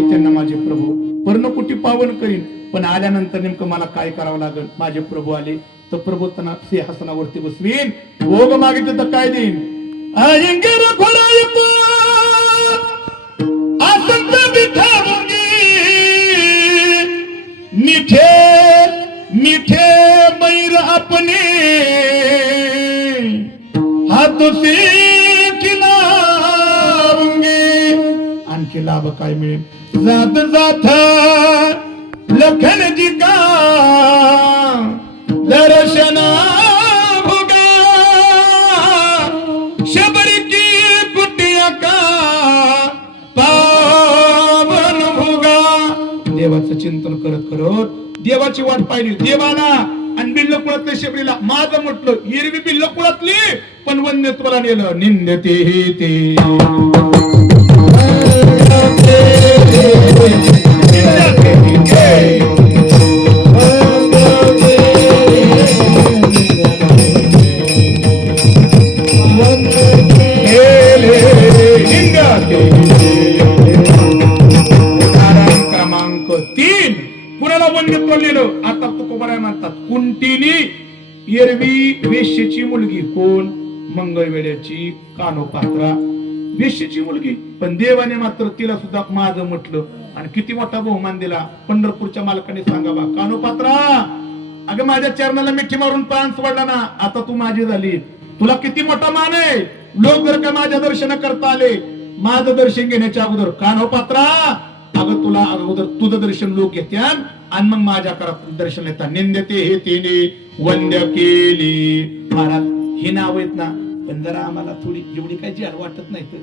त्यांना माझे प्रभू पर्णकुटी पावन करीन, पण आल्यानंतर नेमकं मला काय करावं लागेल. माझे प्रभू आले तर प्रभू त्यांना सिंहासनावरती बसवीन, भोग मागितलं तर काय देईन. आयंगर खोलाय आसंत बिठाऊंगी, मीठे मीठे मैर अपने हाथों से खिलाऊंगी. आणखी लाभ काय मिळेल. जात जात लखन जी का दर्शन होगा, शबर की कुटिया का पावन होगा. देवाचं चिंतन करत करत देवाची वाट पाहिली. देवाला आणि बिल्ल कुळातल्या शेबरीला माझं म्हटलं, हिरवी बिल्ल कुळातली पण वन्य तुम्हाला नेलं. निंदते हे ते क्रमांक 3 कुणाला वन्य तोडलेलं. आता तुकोबाराय म्हणतात, कुंटीनी एरवी वेश्येची मुलगी. कोण? मंगळवेड्याची कानोपात्रा वेश्येची मुलगी. पण देवाने मात्र तिला सुद्धा माझं म्हटलं आणि किती मोठा बहुमान दिला. पंढरपूरच्या मालकाने सांगा बा, कानोपात्रा अगं माझ्या चरणाला मिठी मारून प्राण सोडला ना, आता तू माझी झाली. तुला किती मोठा मान आहे. लोक जर का माझ्या दर्शन करता आले, माझं दर्शन घेण्याच्या अगोदर कानोपात्रा अगं तुला अगोदर तुझं दर्शन लोक घेत्यान आणि मग माझ्या घरात दर्शन येतात. निंदते हे तिने वंद्य केली. महाराज हे नाव आहेत ना, पण जरा आम्हाला थोडी एवढी काही जी वाटत नाही. तर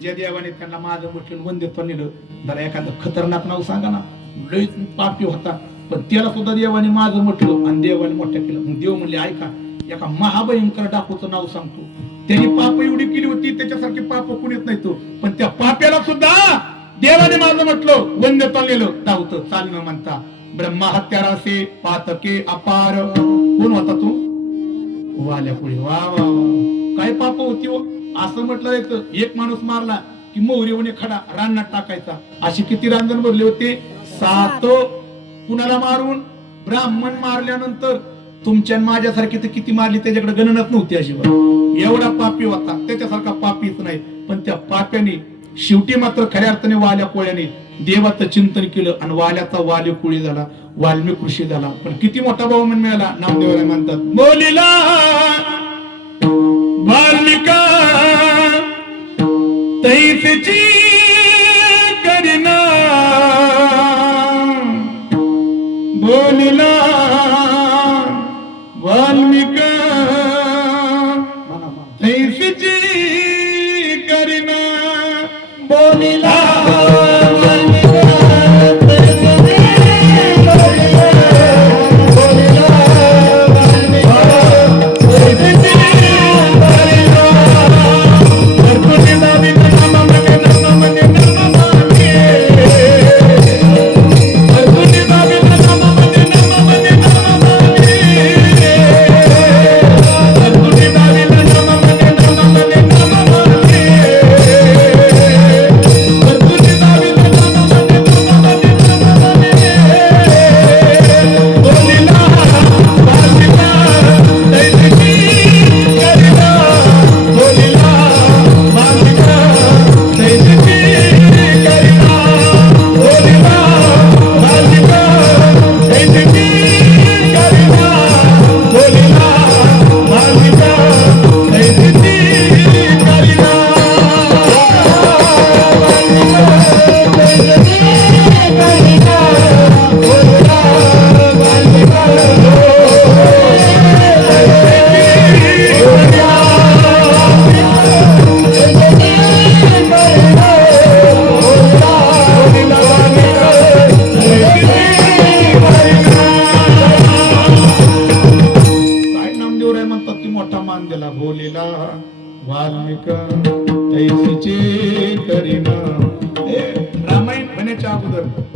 ज्या देवाने त्यांना माझं म्हटलं वंद्यत्व नेलं, जरा एखादं खतरनाक नाव सांगा ना. लय पापी होता पण त्याला सुद्धा देवाने माझं म्हटलं आणि देवाने मोठ्या केलं. मग देव म्हणले, ऐका एका महाभयंकर डाकूचं नाव सांगतो. त्यांनी पाप एवढी केली होती, त्याच्यासारखी पाप कोण येत नाही तो. पण त्या पाप्याला सुद्धा देवाने माझं म्हटलं वंद्यत्व नेलं. धावतं चालणं म्हणता. ब्रह्मा हत्यारासे पातके अपार. कोण होता तो? वाल्या पुढे. वा वा काय पाप होती हो. असं म्हटलं जायचं, एक माणूस मारला की मोहरीने खडा रानात टाकायचा. अशी किती रांजण भरले होते? 7. कुणाला मारून? ब्राह्मण मारल्यानंतर. तुमच्या माझ्यासारखी तर किती मारली त्याच्याकडे गणनाच नव्हती अजिबात. एवढा पापी होता, त्याच्यासारखा पापीच नाही. पण त्या पाप्याने शेवटी मात्र खऱ्या अर्थाने वाल्या कोळ्याने देवाचं चिंतन केलं आणि वाल्याचा वाल्य कुळी झाला, वाल्मिक ऋषी झाला. पण किती मोठा बहुमान मिळाला. नामदेवाला म्हणतात, बोलिला वाल्मिका तैसची करिना, बोलिला वाल्मिका तैसची करिना, बोलिला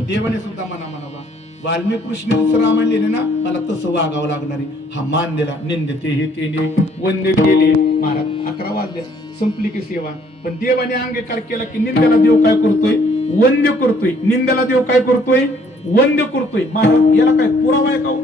देवाने सुद्धा मना म्हणावा. वाल्मिक कृष्ण रामायण लिहिले ना, मला तसं वागावं लागणार आहे. हा मान दिला. निंदते हे तेने वंद्य केले. महाराज 11 वाजले, संपली की सेवा. पण देवाने अंगीकार केला की निंद्याला देव काय करतोय? वंद्य करतोय, निंद्याला देव काय करतोय? वंद्य करतोय. महाराज याला काय पुरावा आहे का हो?